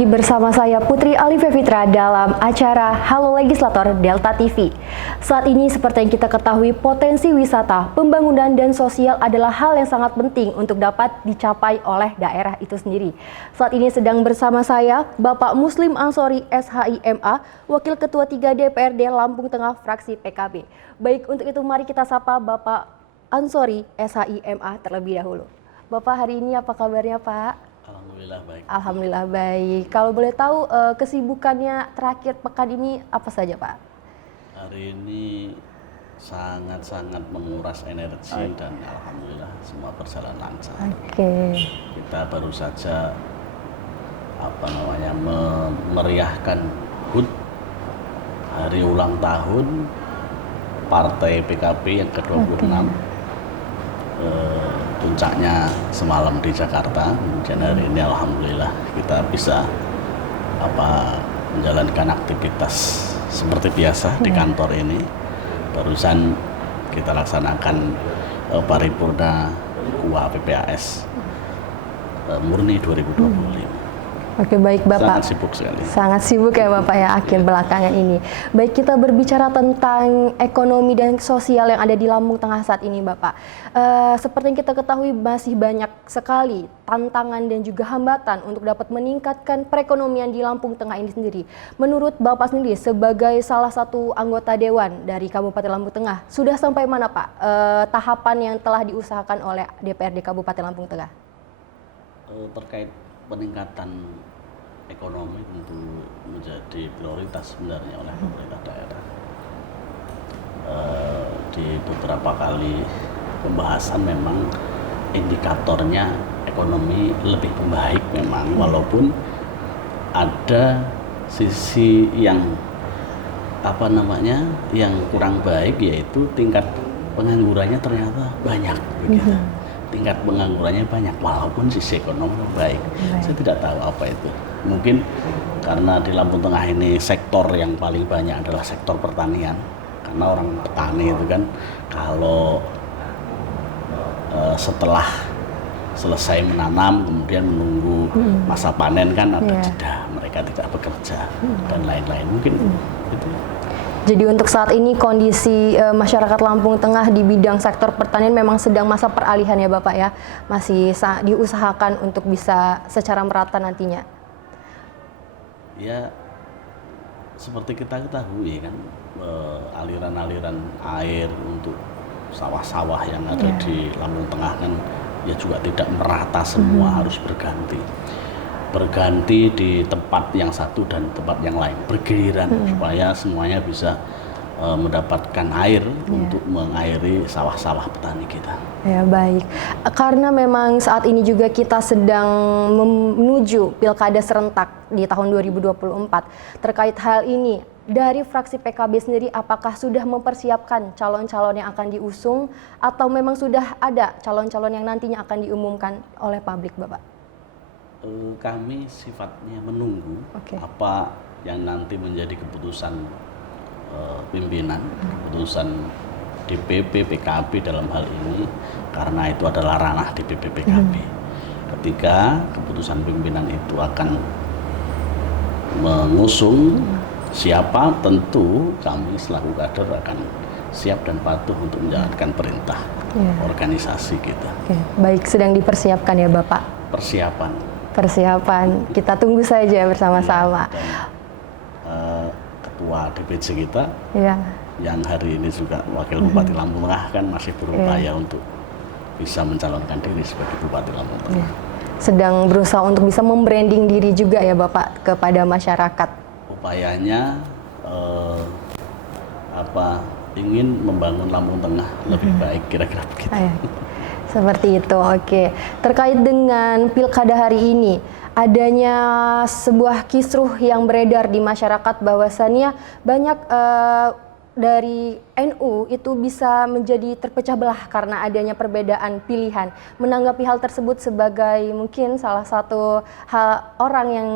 lagi bersama saya Putri Alifah Fitra dalam acara Halo Legislator Delta TV. Saat ini seperti yang kita ketahui, potensi wisata, pembangunan dan sosial adalah hal yang sangat penting untuk dapat dicapai oleh daerah itu sendiri. Saat ini sedang bersama saya Bapak Muslim Ansori SHIMA, Wakil Ketua 3 DPRD Lampung Tengah fraksi PKB. Baik, untuk itu mari kita sapa Bapak Ansori SHIMA terlebih dahulu. Bapak, hari ini apa kabarnya, Pak? Alhamdulillah baik. Alhamdulillah baik. Kalau boleh tahu kesibukannya terakhir pekan ini apa saja, Pak? Hari ini sangat-sangat menguras energi dan alhamdulillah semua berjalan lancar. Kita baru saja memeriahkan HUT hari ulang tahun Partai PKB yang ke-26. Puncaknya semalam di Jakarta, kemudian hari ini alhamdulillah kita bisa menjalankan aktivitas seperti biasa di kantor ini. Barusan kita laksanakan paripurna KUA PPAS murni 2025. Oke, baik Bapak. Sangat sibuk sekali. Sangat sibuk ya Bapak ya akhir belakangan ini. Baik, kita berbicara tentang ekonomi dan sosial yang ada di Lampung Tengah saat ini Bapak. Seperti yang kita ketahui masih banyak sekali tantangan dan juga hambatan untuk dapat meningkatkan perekonomian di Lampung Tengah ini sendiri. Menurut Bapak sendiri sebagai salah satu anggota Dewan dari Kabupaten Lampung Tengah, sudah sampai mana Pak tahapan yang telah diusahakan oleh DPRD Kabupaten Lampung Tengah? Terkait peningkatan ekonomi tentu menjadi prioritas sebenarnya oleh pemerintah daerah. Di beberapa kali pembahasan memang indikatornya ekonomi lebih membaik memang, walaupun ada sisi yang yang kurang baik, yaitu tingkat penganggurannya ternyata banyak begitu. Tingkat penganggurannya banyak walaupun sisi ekonomi baik. Saya tidak tahu apa itu. Mungkin karena di Lampung Tengah ini sektor yang paling banyak adalah sektor pertanian. Karena orang petani itu kan kalau setelah selesai menanam kemudian menunggu masa panen kan ada jeda, mereka tidak bekerja dan lain-lain, mungkin itu. Jadi untuk saat ini kondisi masyarakat Lampung Tengah di bidang sektor pertanian memang sedang masa peralihan ya Bapak ya, masih diusahakan untuk bisa secara merata nantinya. Ya, seperti kita ketahui kan, aliran-aliran air untuk sawah-sawah yang ada di Lampung Tengah kan ya juga tidak merata semua, harus berganti di tempat yang satu dan tempat yang lain, bergiliran supaya semuanya bisa mendapatkan air untuk mengairi sawah-sawah petani kita. Ya baik, karena memang saat ini juga kita sedang menuju pilkada serentak di tahun 2024. Terkait hal ini, dari fraksi PKB sendiri apakah sudah mempersiapkan calon-calon yang akan diusung atau memang sudah ada calon-calon yang nantinya akan diumumkan oleh publik Bapak? Kami sifatnya menunggu apa yang nanti menjadi keputusan pimpinan, keputusan DPP PKB dalam hal ini, karena itu adalah ranah DPP PKB. Ketika keputusan pimpinan itu akan mengusung siapa, tentu kami selaku kader akan siap dan patuh untuk menjalankan perintah organisasi kita. Baik, sedang dipersiapkan ya Bapak? Persiapan, kita tunggu saja bersama-sama. Ketua DPC kita yang hari ini juga Wakil Bupati Lampung Tengah kan masih berupaya untuk bisa mencalonkan diri sebagai Bupati Lampung Tengah. Sedang berusaha untuk bisa membranding diri juga ya Bapak kepada masyarakat. Upayanya ingin membangun Lampung Tengah lebih baik, kira-kira begitu. Seperti itu, oke. Terkait dengan pilkada hari ini, adanya sebuah kisruh yang beredar di masyarakat bahwasannya banyak dari NU itu bisa menjadi terpecah belah karena adanya perbedaan pilihan. Menanggapi hal tersebut sebagai mungkin salah satu orang yang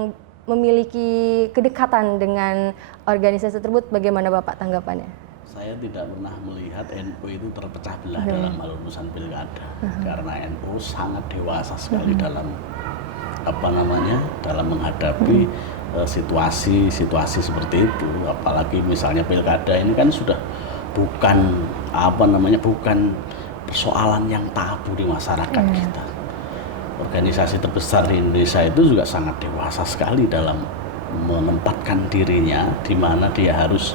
memiliki kedekatan dengan organisasi tersebut, bagaimana Bapak tanggapannya? Saya tidak pernah melihat NU itu terpecah belah dalam hal urusan pilkada, karena NU sangat dewasa sekali dalam dalam menghadapi situasi seperti itu. Apalagi misalnya pilkada ini kan sudah bukan bukan persoalan yang tabu di masyarakat kita. Organisasi terbesar di Indonesia itu juga sangat dewasa sekali dalam menempatkan dirinya di mana dia harus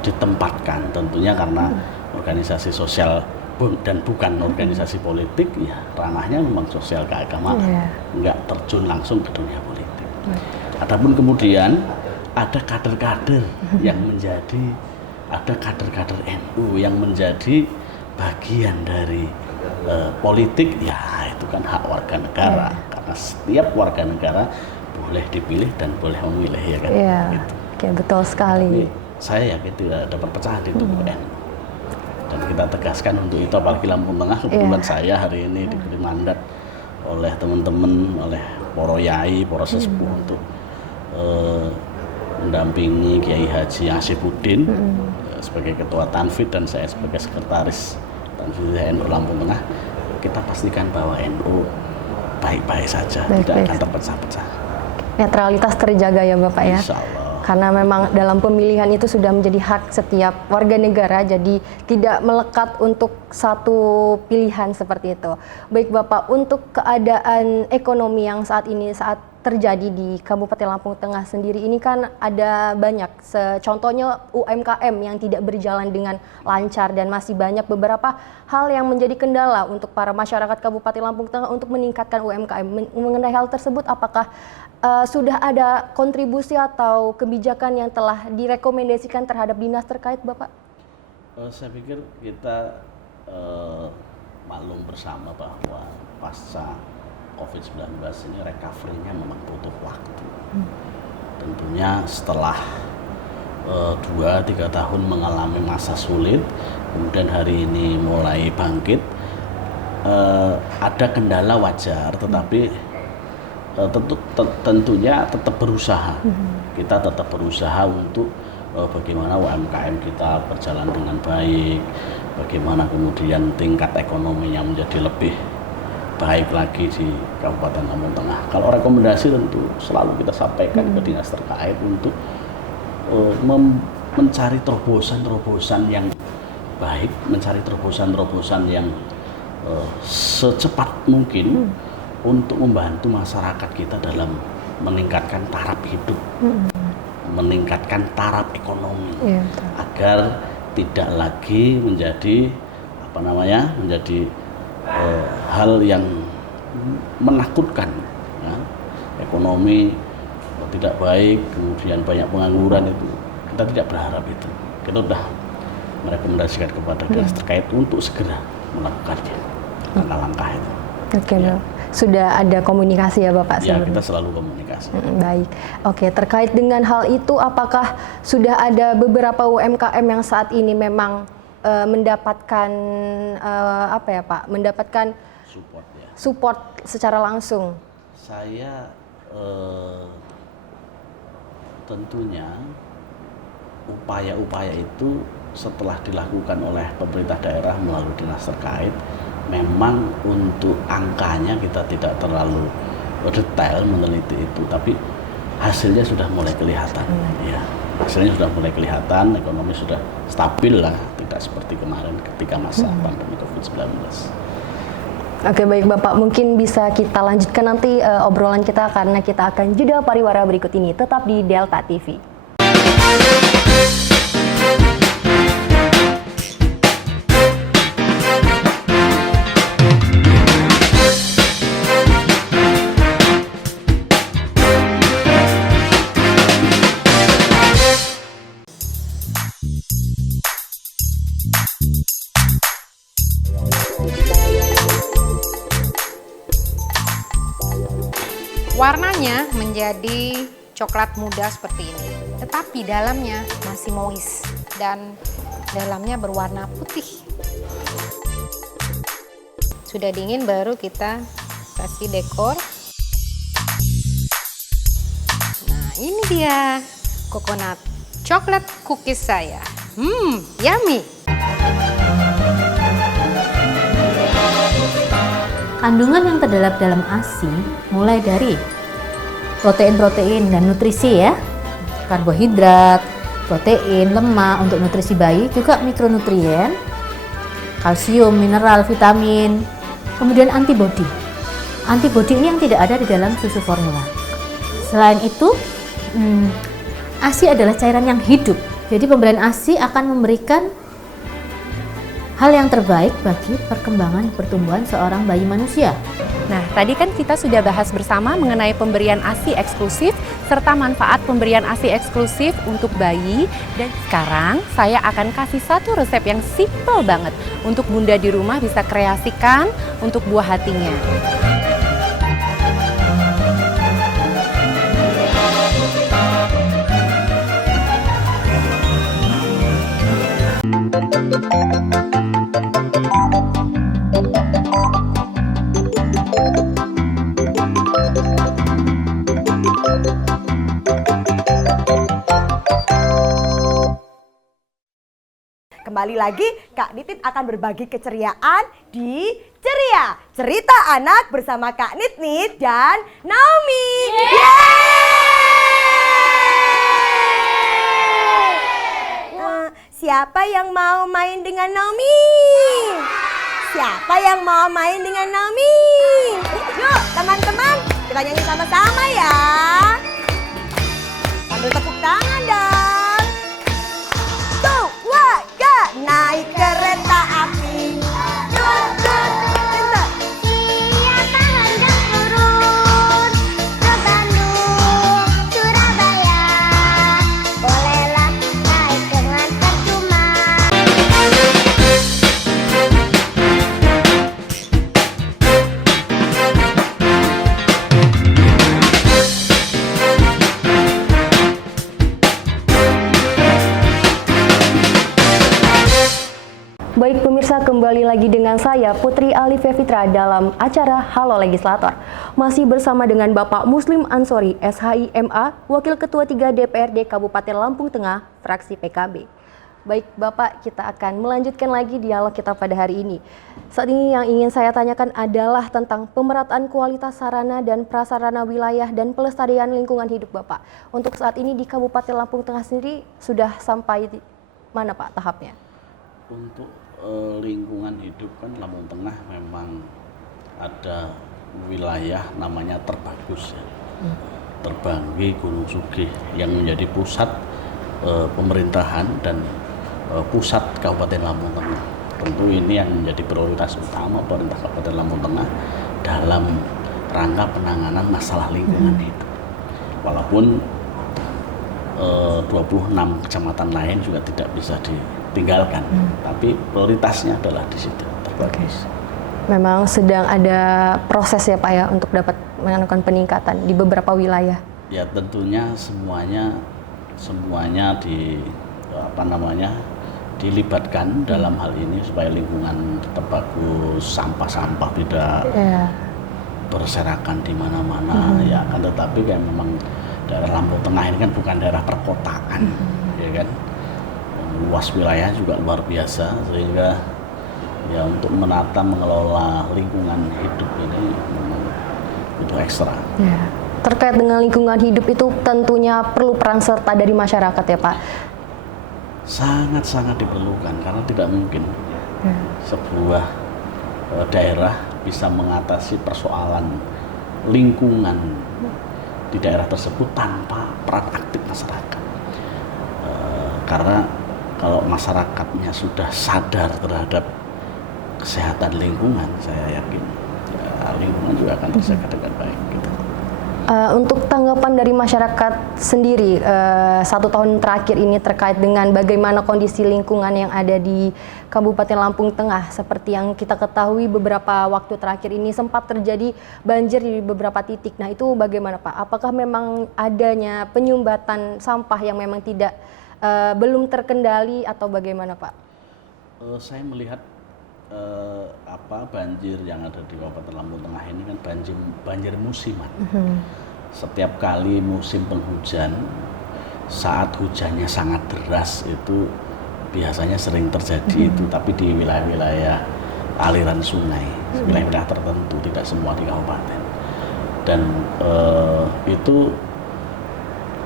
ditempatkan, tentunya karena organisasi sosial dan bukan organisasi politik, ya ranahnya memang sosial keagamaan, nggak terjun langsung ke dunia politik. Adapun kemudian ada kader-kader ada kader-kader NU yang menjadi bagian dari politik, ya itu kan hak warga negara, karena setiap warga negara boleh dipilih dan boleh memilih, ya kan? Iya, gitu. Betul sekali. Tapi saya yakin tidak ada perpecahan di tubuh NU. Dan kita tegaskan untuk itu, apalagi Lampung Tengah, kebetulan saya hari ini diberi mandat oleh teman-teman, oleh para yai, para sesepuh untuk mendampingi Kiai Haji Asyifuddin sebagai ketua Tanfid dan saya sebagai sekretaris Tanfid NU Lampung Tengah. Kita pastikan bahwa NU baik-baik saja, tidak akan terpecah-pecah. Netralitas terjaga ya Bapak ya. Insya Allah. Karena memang dalam pemilihan itu sudah menjadi hak setiap warga negara, jadi tidak melekat untuk satu pilihan seperti itu. Baik Bapak, untuk keadaan ekonomi yang saat terjadi di Kabupaten Lampung Tengah sendiri ini kan ada banyak, contohnya UMKM yang tidak berjalan dengan lancar dan masih banyak beberapa hal yang menjadi kendala untuk para masyarakat Kabupaten Lampung Tengah untuk meningkatkan UMKM. Mengenai hal tersebut, apakah sudah ada kontribusi atau kebijakan yang telah direkomendasikan terhadap dinas terkait, Bapak? Saya pikir kita maklum bersama bahwa pasca COVID-19 ini recovery-nya memang butuh waktu. Tentunya setelah 2-3 tahun mengalami masa sulit, kemudian hari ini mulai bangkit, ada kendala wajar, tetapi tentunya tetap berusaha. Kita tetap berusaha untuk bagaimana UMKM kita berjalan dengan baik, bagaimana kemudian tingkat ekonominya menjadi lebih baik lagi di Kabupaten Lampung Tengah. Kalau rekomendasi tentu selalu kita sampaikan ke dinas terkait untuk mencari terobosan-terobosan yang baik, mencari terobosan-terobosan yang secepat mungkin untuk membantu masyarakat kita dalam meningkatkan taraf hidup, meningkatkan taraf ekonomi, agar tidak lagi menjadi hal yang menakutkan, ya. Ekonomi tidak baik, kemudian banyak pengangguran, itu kita tidak berharap itu. Kita sudah merekomendasikan kepada dinas terkait untuk segera melakukannya, langkah-langkah itu. Oke, ya. Sudah ada komunikasi ya Bapak? Ya, kita selalu komunikasi. Baik. Oke, terkait dengan hal itu, apakah sudah ada beberapa UMKM yang saat ini memang mendapatkan mendapatkan support secara langsung? Saya tentunya upaya-upaya itu setelah dilakukan oleh pemerintah daerah melalui dinas terkait, memang untuk angkanya kita tidak terlalu detail meneliti itu, tapi hasilnya sudah mulai kelihatan. Ya, hasilnya sudah mulai kelihatan, ekonomi sudah stabil lah, tidak seperti kemarin ketika masa pandemi COVID-19. Oke, baik Bapak, mungkin bisa kita lanjutkan nanti obrolan kita karena kita akan jeda pariwara berikut ini. Tetap di Delta TV. Warnanya menjadi coklat muda seperti ini, tetapi dalamnya masih moist dan dalamnya berwarna putih. Sudah dingin baru kita kasih dekor. Nah, ini dia coconut coklat cookies saya. Yummy. Kandungan yang terdapat dalam ASI mulai dari protein-protein dan nutrisi ya, karbohidrat, protein, lemak untuk nutrisi bayi, juga mikronutrien, kalsium, mineral, vitamin, kemudian antibodi. Antibodi ini yang tidak ada di dalam susu formula. Selain itu, ASI adalah cairan yang hidup. Jadi pemberian ASI akan memberikan hal yang terbaik bagi perkembangan pertumbuhan seorang bayi manusia. Nah, tadi kan kita sudah bahas bersama mengenai pemberian ASI eksklusif serta manfaat pemberian ASI eksklusif untuk bayi. Dan sekarang saya akan kasih satu resep yang simple banget untuk Bunda di rumah bisa kreasikan untuk buah hatinya. Kembali lagi, Kak Nitin akan berbagi keceriaan di Ceria Cerita Anak bersama Kak Nit dan Naomi. Siapa yang mau main dengan Naomi? Siapa yang mau main dengan Naomi? Yuk teman-teman, kita nyanyi sama-sama ya. Sambil tepuk tangan dong. Tuh, wah, ga, naik kereta api. Tut, tut, tut. Siapa hendak turun ke Bandung, Surabaya, bolehlah naik dengan percuma. Baik pemirsa, kembali lagi dengan saya Putri Alifia Fitra dalam acara Halo Legislator. Masih bersama dengan Bapak Muslim Ansori, SHI MA, Wakil Ketua 3 DPRD Kabupaten Lampung Tengah, fraksi PKB. Baik Bapak, kita akan melanjutkan lagi dialog kita pada hari ini. Saat ini yang ingin saya tanyakan adalah tentang pemerataan kualitas sarana dan prasarana wilayah dan pelestarian lingkungan hidup Bapak. Untuk saat ini di Kabupaten Lampung Tengah sendiri sudah sampai di mana Pak tahapnya? Untuk lingkungan hidup kan Lampung Tengah memang ada wilayah namanya Terbagus ya. Terbanggi, Gunung Sugih yang menjadi pusat pemerintahan dan pusat Kabupaten Lampung Tengah. Tentu ini yang menjadi prioritas utama pemerintah Kabupaten Lampung Tengah dalam rangka penanganan masalah lingkungan hidup. Walaupun 26 kecamatan lain juga tidak bisa ditinggalkan, tapi prioritasnya adalah di situ Terbagus. Memang sedang ada proses ya Pak ya untuk dapat melakukan peningkatan di beberapa wilayah. Ya tentunya semuanya dilibatkan dalam hal ini supaya lingkungan tetap bagus, sampah-sampah tidak berserakan di mana-mana. Ya kan, tetapi kayak memang daerah Lampung Tengah ini kan bukan daerah perkotaan, ya kan. Luas wilayah juga luar biasa, sehingga ya untuk menata mengelola lingkungan hidup ini memang butuh ekstra. Ya. Terkait dengan lingkungan hidup itu tentunya perlu peran serta dari masyarakat ya Pak. Sangat-sangat diperlukan karena tidak mungkin sebuah daerah bisa mengatasi persoalan lingkungan di daerah tersebut tanpa peran aktif masyarakat. Karena kalau masyarakatnya sudah sadar terhadap kesehatan lingkungan, saya yakin lingkungan juga akan terjaga dengan baik. Gitu. Untuk tanggapan dari masyarakat sendiri, 1 tahun terakhir ini terkait dengan bagaimana kondisi lingkungan yang ada di Kabupaten Lampung Tengah. Seperti yang kita ketahui beberapa waktu terakhir ini sempat terjadi banjir di beberapa titik. Nah itu bagaimana Pak? Apakah memang adanya penyumbatan sampah yang memang tidak belum terkendali atau bagaimana Pak? Saya melihat banjir yang ada di Kabupaten Lampung Tengah ini kan banjir musiman. Setiap kali musim penghujan, saat hujannya sangat deras itu biasanya sering terjadi itu, tapi di wilayah-wilayah aliran sungai wilayah tertentu, tidak semua di kabupaten. Dan itu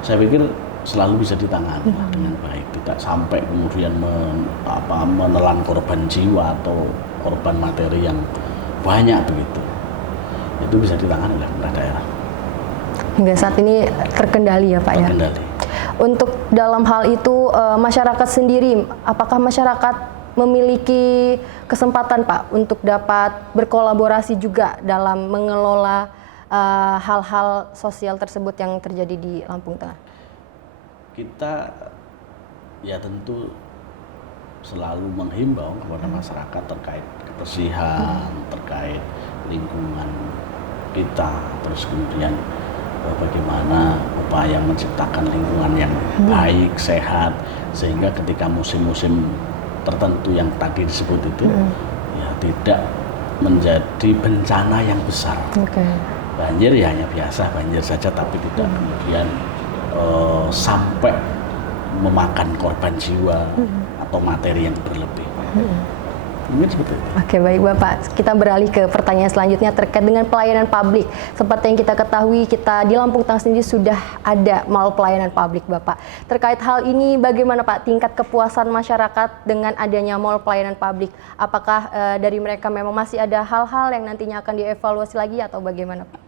saya pikir selalu bisa ditangani dengan baik, tidak sampai kemudian menelan korban jiwa atau korban materi yang banyak begitu. Itu bisa ditangani oleh pemerintah daerah. Hingga saat ini terkendali ya Pak ya? Terkendali. Untuk dalam hal itu masyarakat sendiri, apakah masyarakat memiliki kesempatan Pak untuk dapat berkolaborasi juga dalam mengelola hal-hal sosial tersebut yang terjadi di Lampung Tengah? Kita ya tentu selalu menghimbau kepada masyarakat terkait kebersihan, terkait lingkungan kita, terus kemudian bagaimana upaya menciptakan lingkungan yang baik, sehat, sehingga ketika musim-musim tertentu yang tadi disebut itu ya tidak menjadi bencana yang besar. Banjir ya hanya biasa banjir saja, tapi tidak kemudian sampai memakan korban jiwa atau materi yang berlebih. Mungkin seperti itu. Oke, baik Bapak. Kita beralih ke pertanyaan selanjutnya terkait dengan pelayanan publik. Seperti yang kita ketahui, kita di Lampung Tengah sendiri sudah ada mall pelayanan publik, Bapak. Terkait hal ini, bagaimana Pak tingkat kepuasan masyarakat dengan adanya mall pelayanan publik? Apakah dari mereka memang masih ada hal-hal yang nantinya akan dievaluasi lagi atau bagaimana Pak?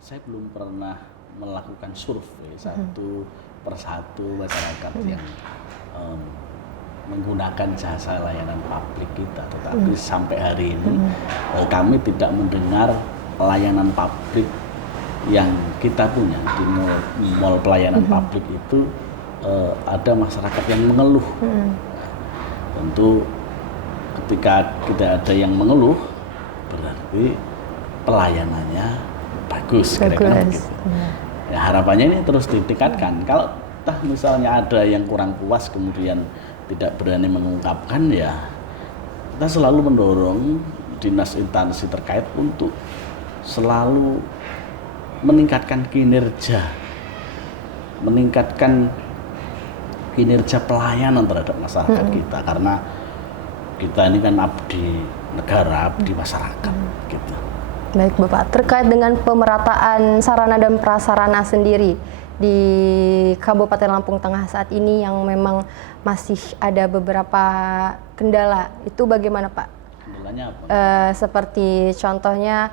Saya belum pernah melakukan survei satu persatu masyarakat yang menggunakan jasa layanan publik kita, tetapi sampai hari ini kami tidak mendengar layanan publik yang kita punya di mall pelayanan publik itu ada masyarakat yang mengeluh. Tentu ketika tidak ada yang mengeluh berarti pelayanannya bagus. Kira-kira begitu. Ya, harapannya ini terus ditingkatkan. Kalau misalnya ada yang kurang puas kemudian tidak berani mengungkapkan, ya kita selalu mendorong dinas instansi terkait untuk selalu meningkatkan kinerja pelayanan terhadap masyarakat kita, karena kita ini kan abdi negara, abdi masyarakat gitu. Baik Bapak, terkait dengan pemerataan sarana dan prasarana sendiri di Kabupaten Lampung Tengah saat ini yang memang masih ada beberapa kendala, itu bagaimana Pak? Kendalanya apa? Seperti contohnya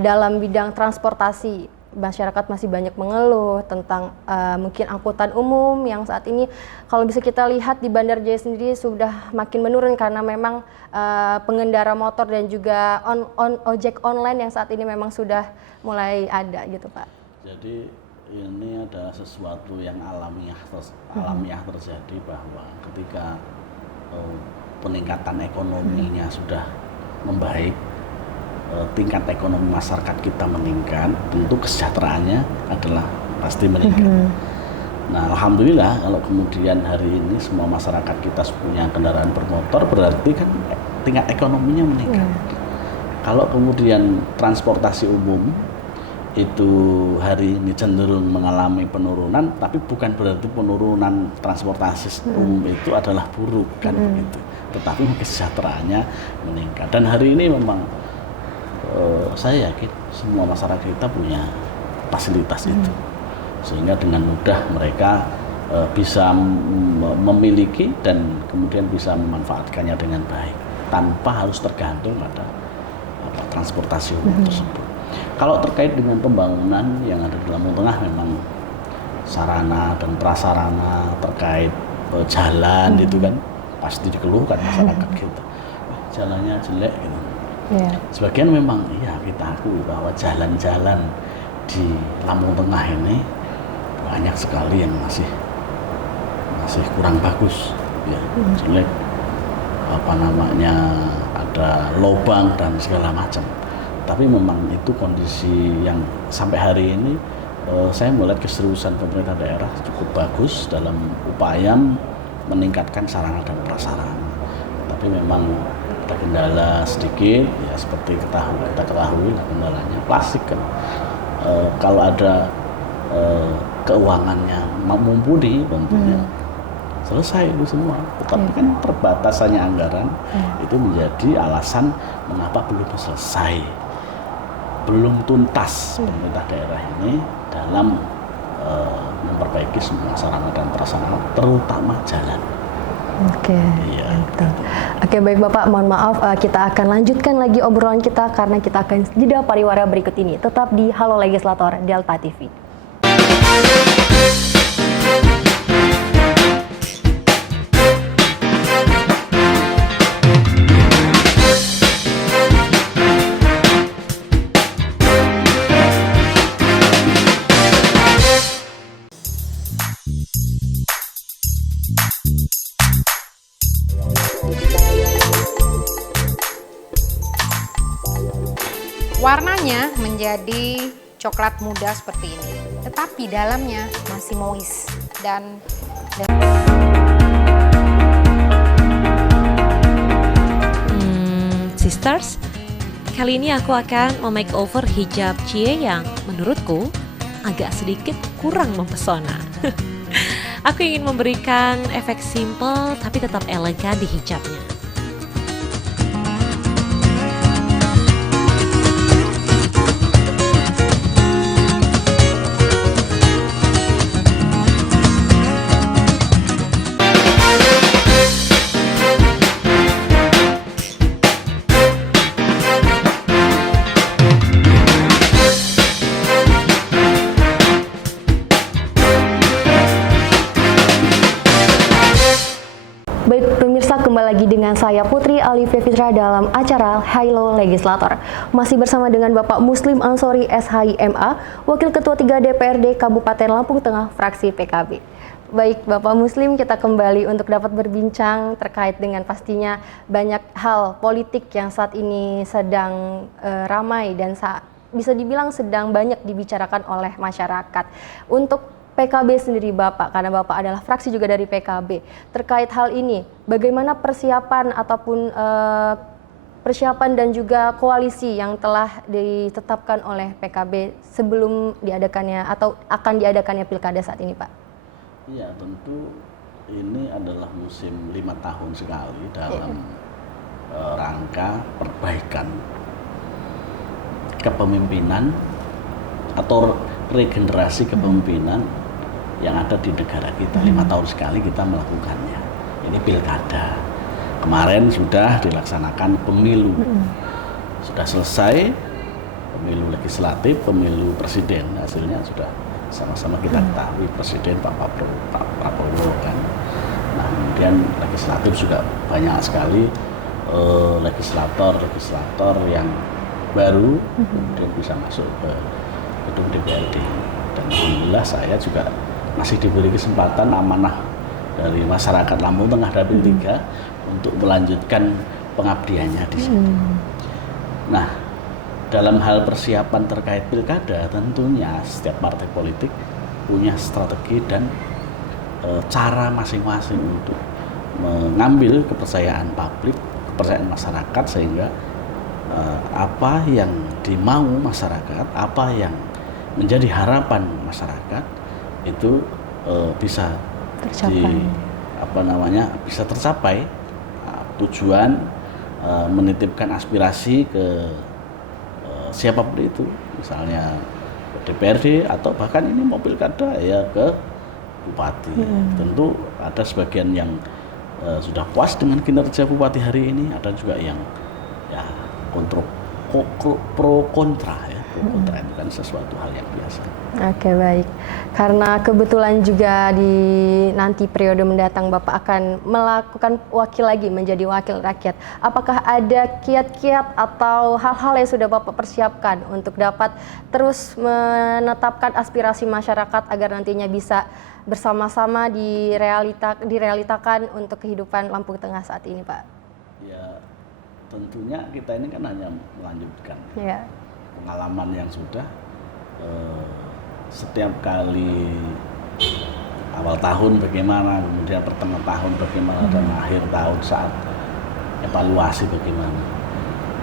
dalam bidang transportasi, masyarakat masih banyak mengeluh tentang mungkin angkutan umum yang saat ini kalau bisa kita lihat di Bandar Jaya sendiri sudah makin menurun karena memang pengendara motor dan juga ojek online yang saat ini memang sudah mulai ada gitu Pak. Jadi ini adalah sesuatu yang alamiah terjadi, bahwa ketika peningkatan ekonominya sudah membaik, tingkat ekonomi masyarakat kita meningkat, tentu kesejahteraannya adalah pasti meningkat. Nah, alhamdulillah kalau kemudian hari ini semua masyarakat kita punya kendaraan bermotor, berarti kan tingkat ekonominya meningkat. Kalau kemudian transportasi umum itu hari ini cenderung mengalami penurunan, tapi bukan berarti penurunan transportasi umum itu adalah buruk kan begitu, tetapi kesejahteraannya meningkat. Dan hari ini memang saya yakin semua masyarakat kita punya fasilitas itu, sehingga dengan mudah mereka bisa memiliki dan kemudian bisa memanfaatkannya dengan baik tanpa harus tergantung pada transportasi umum tersebut. Kalau terkait dengan pembangunan yang ada di Lampung Tengah, memang sarana dan prasarana terkait jalan itu kan pasti dikeluhkan masyarakat kita. Jalannya jelek gitu. Sebagian memang iya kita akui bahwa jalan-jalan di Lampung Tengah ini banyak sekali yang masih kurang bagus, ya, jelek, ada lubang dan segala macam. Tapi memang itu kondisi yang sampai hari ini saya melihat keseriusan pemerintah daerah cukup bagus dalam upaya meningkatkan sarana dan prasarana. Tapi memang ada kendala sedikit, ya seperti kita ketahui kendalanya plastik kan. Kalau ada keuangannya mumpuni tentunya selesai itu semua. Tetapi kan terbatasannya anggaran itu menjadi alasan mengapa belum selesai, belum tuntas pemerintah daerah ini dalam memperbaiki semua sarana dan prasarana, terutama jalan. Oke, Iya. betul. Oke, baik Bapak, mohon maaf kita akan lanjutkan lagi obrolan kita karena kita akan jeda pariwara berikut ini. Tetap di Halo Legislator Delta TV. Warnanya menjadi coklat muda seperti ini, tetapi dalamnya masih moist dan Sisters, kali ini aku akan memakeover hijab Cie yang menurutku agak sedikit kurang mempesona. Aku ingin memberikan efek simple tapi tetap elegan di hijabnya. Baik pemirsa, kembali lagi dengan saya Putri Alifia Fitra dalam acara Halo Legislator. Masih bersama dengan Bapak Muslim Ansori SHIMA, Wakil Ketua 3 DPRD Kabupaten Lampung Tengah, fraksi PKB. Baik Bapak Muslim, kita kembali untuk dapat berbincang terkait dengan pastinya banyak hal politik yang saat ini sedang ramai dan bisa dibilang sedang banyak dibicarakan oleh masyarakat. Untuk PKB sendiri Bapak, karena Bapak adalah fraksi juga dari PKB, terkait hal ini, bagaimana persiapan ataupun persiapan dan juga koalisi yang telah ditetapkan oleh PKB sebelum diadakannya atau akan diadakannya pilkada saat ini Pak? Iya, tentu ini adalah musim 5 tahun sekali dalam rangka perbaikan kepemimpinan atau regenerasi kepemimpinan yang ada di negara kita. 5 tahun sekali kita melakukannya. Ini pilkada. Kemarin sudah dilaksanakan pemilu. Sudah selesai pemilu legislatif, pemilu presiden. Hasilnya sudah sama-sama kita ketahui, presiden Pak Prabowo kan. Nah, kemudian legislatif juga banyak sekali legislator yang baru kemudian bisa masuk ke gedung DPRD. Dan alhamdulillah saya juga masih diberi kesempatan amanah dari masyarakat Lampung Tengah Dapil 3 untuk melanjutkan pengabdiannya di sini. Nah, dalam hal persiapan terkait pilkada, tentunya setiap partai politik punya strategi dan cara masing-masing untuk mengambil kepercayaan publik, kepercayaan masyarakat, sehingga apa yang dimau masyarakat, apa yang menjadi harapan masyarakat itu bisa Tercapai. bisa tercapai. Tujuan menitipkan aspirasi ke siapapun itu, misalnya ke DPRD atau bahkan ini mau pilkada ya ke bupati. Tentu ada sebagian yang sudah puas dengan kinerja bupati hari ini, ada juga yang ya pro kontra ya. Kontra itu kan sesuatu hal yang biasa. Oke, baik. Karena kebetulan juga di nanti periode mendatang Bapak akan melakukan menjadi wakil rakyat. Apakah ada kiat-kiat atau hal-hal yang sudah Bapak persiapkan untuk dapat terus menetapkan aspirasi masyarakat agar nantinya bisa bersama-sama direalitakan untuk kehidupan Lampung Tengah saat ini, Pak? Ya, tentunya kita ini kan hanya melanjutkan. Ya. Pengalaman yang sudah setiap kali awal tahun bagaimana, kemudian pertengahan tahun bagaimana, dan akhir tahun saat evaluasi bagaimana,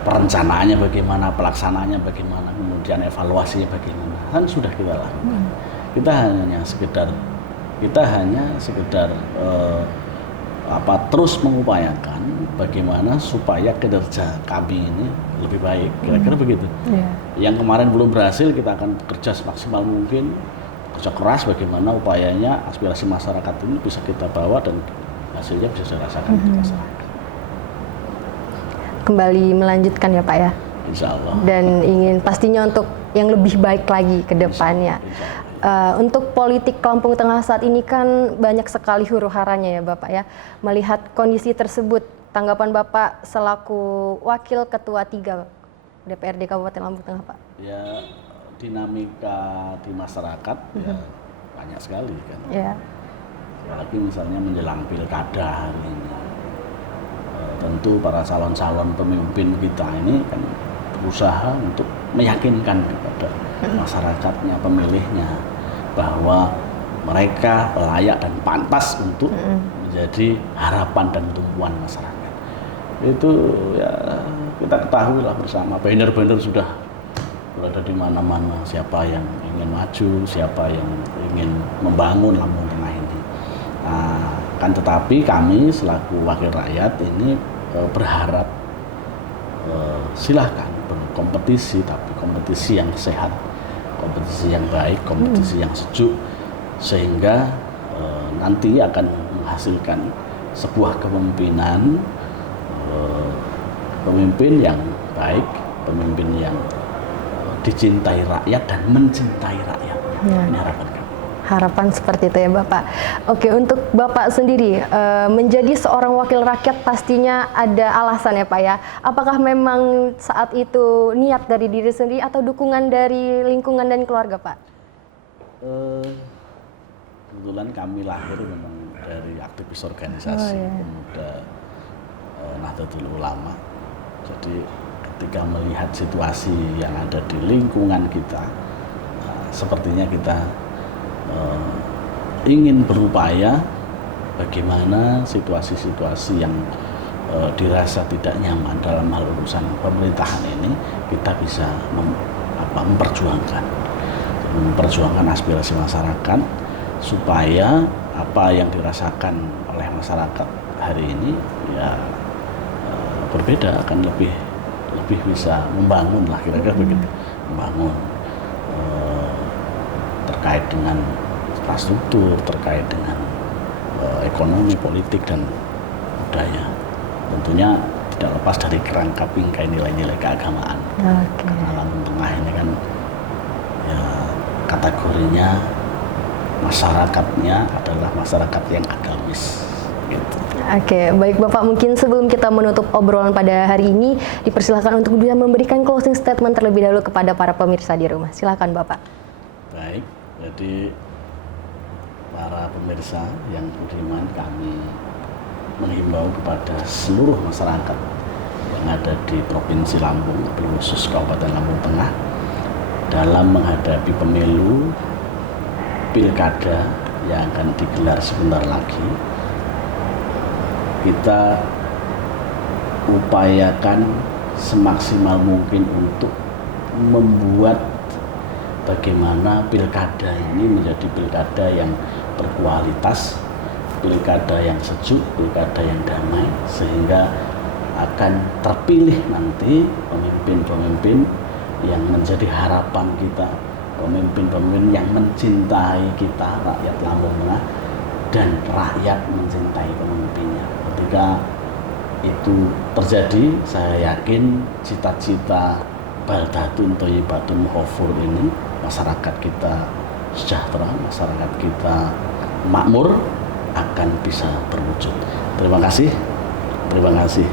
perencanaannya bagaimana, pelaksanaannya bagaimana, kemudian evaluasinya bagaimana, kan sudah kita lakukan. Kita hanya sekedar Kita hanya sekedar terus mengupayakan bagaimana supaya kinerja kami ini lebih baik, kira-kira begitu. Yang kemarin belum berhasil, kita akan bekerja semaksimal mungkin, kerja keras bagaimana upayanya aspirasi masyarakat ini bisa kita bawa dan hasilnya bisa dirasakan di masyarakat. Kembali melanjutkan ya Pak ya. Insya Allah. Dan ingin pastinya untuk yang lebih baik lagi ke depannya. Untuk politik Lampung Tengah saat ini kan banyak sekali huru-haranya ya Bapak ya. Melihat kondisi tersebut, tanggapan Bapak selaku Wakil Ketua 3 DPRD Kabupaten Lampung Tengah Pak? Ya, dinamika di masyarakat ya banyak sekali kan. Ya. Apalagi misalnya menjelang pilkada hari ini. Tentu para calon-calon pemimpin kita ini kan berusaha untuk meyakinkan kepada masyarakatnya, pemilihnya, bahwa mereka layak dan pantas untuk menjadi harapan dan tumpuan masyarakat. Itu ya kita ketahui lah bersama, banner-banner sudah berada di mana-mana, siapa yang ingin maju, siapa yang ingin membangun Lampung Tengah ini. Nah, kan tetapi kami selaku wakil rakyat ini berharap silahkan berkompetisi, tapi kompetisi yang sehat, kompetisi yang baik, kompetisi yang sejuk, sehingga nanti akan menghasilkan sebuah kepemimpinan, pemimpin yang baik, pemimpin yang dicintai rakyat dan mencintai rakyat. Ini harapan kami. Harapan seperti itu ya Bapak. Oke, untuk Bapak sendiri menjadi seorang wakil rakyat pastinya ada alasan ya Pak ya. Apakah memang saat itu niat dari diri sendiri atau dukungan dari lingkungan dan keluarga Pak? Kebetulan kami lahir memang dari aktivis organisasi pemuda Nahdlatul Ulama. Jadi ketika melihat situasi yang ada di lingkungan kita, sepertinya kita ingin berupaya bagaimana situasi-situasi yang dirasa tidak nyaman dalam hal urusan pemerintahan ini kita bisa memperjuangkan aspirasi masyarakat supaya apa yang dirasakan oleh masyarakat hari ini ya berbeda, akan lebih bisa membangun lah, kira-kira begitu, membangun terkait dengan infrastruktur, terkait dengan ekonomi, politik, dan budaya. Tentunya tidak lepas dari kerangka bingkai nilai-nilai keagamaan. Karena Lampung Tengah ini kan ya, kategorinya masyarakatnya adalah masyarakat yang agamis. Gitu. Oke, baik Bapak, mungkin sebelum kita menutup obrolan pada hari ini, dipersilakan untuk bisa memberikan closing statement terlebih dahulu kepada para pemirsa di rumah. Silakan Bapak. Baik, jadi para pemirsa yang budiman, kami menghimbau kepada seluruh masyarakat yang ada di Provinsi Lampung, khusus Kabupaten Lampung Tengah, dalam menghadapi pemilu pilkada yang akan digelar sebentar lagi, kita upayakan semaksimal mungkin untuk membuat bagaimana pilkada ini menjadi pilkada yang berkualitas, pilkada yang sejuk, pilkada yang damai, sehingga akan terpilih nanti pemimpin-pemimpin yang menjadi harapan kita, pemimpin-pemimpin yang mencintai kita, rakyat Lampung Tengah, dan rakyat mencintai pemimpinnya. Ketika itu terjadi, saya yakin cita-cita Baldatun Thayyibatun Ghafur ini, masyarakat kita sejahtera, masyarakat kita makmur, akan bisa terwujud. Terima kasih. Terima kasih.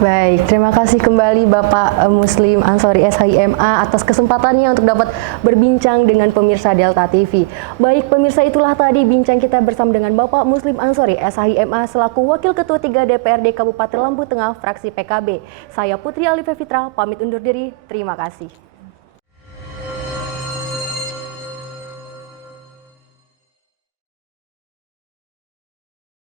Baik, terima kasih kembali Bapak Muslim Ansori SHIMA atas kesempatannya untuk dapat berbincang dengan pemirsa Delta TV. Baik pemirsa, itulah tadi bincang kita bersama dengan Bapak Muslim Ansori SHIMA selaku Wakil Ketua 3 DPRD Kabupaten Lampung Tengah fraksi PKB. Saya Putri Alifah Fitra, pamit undur diri. Terima kasih.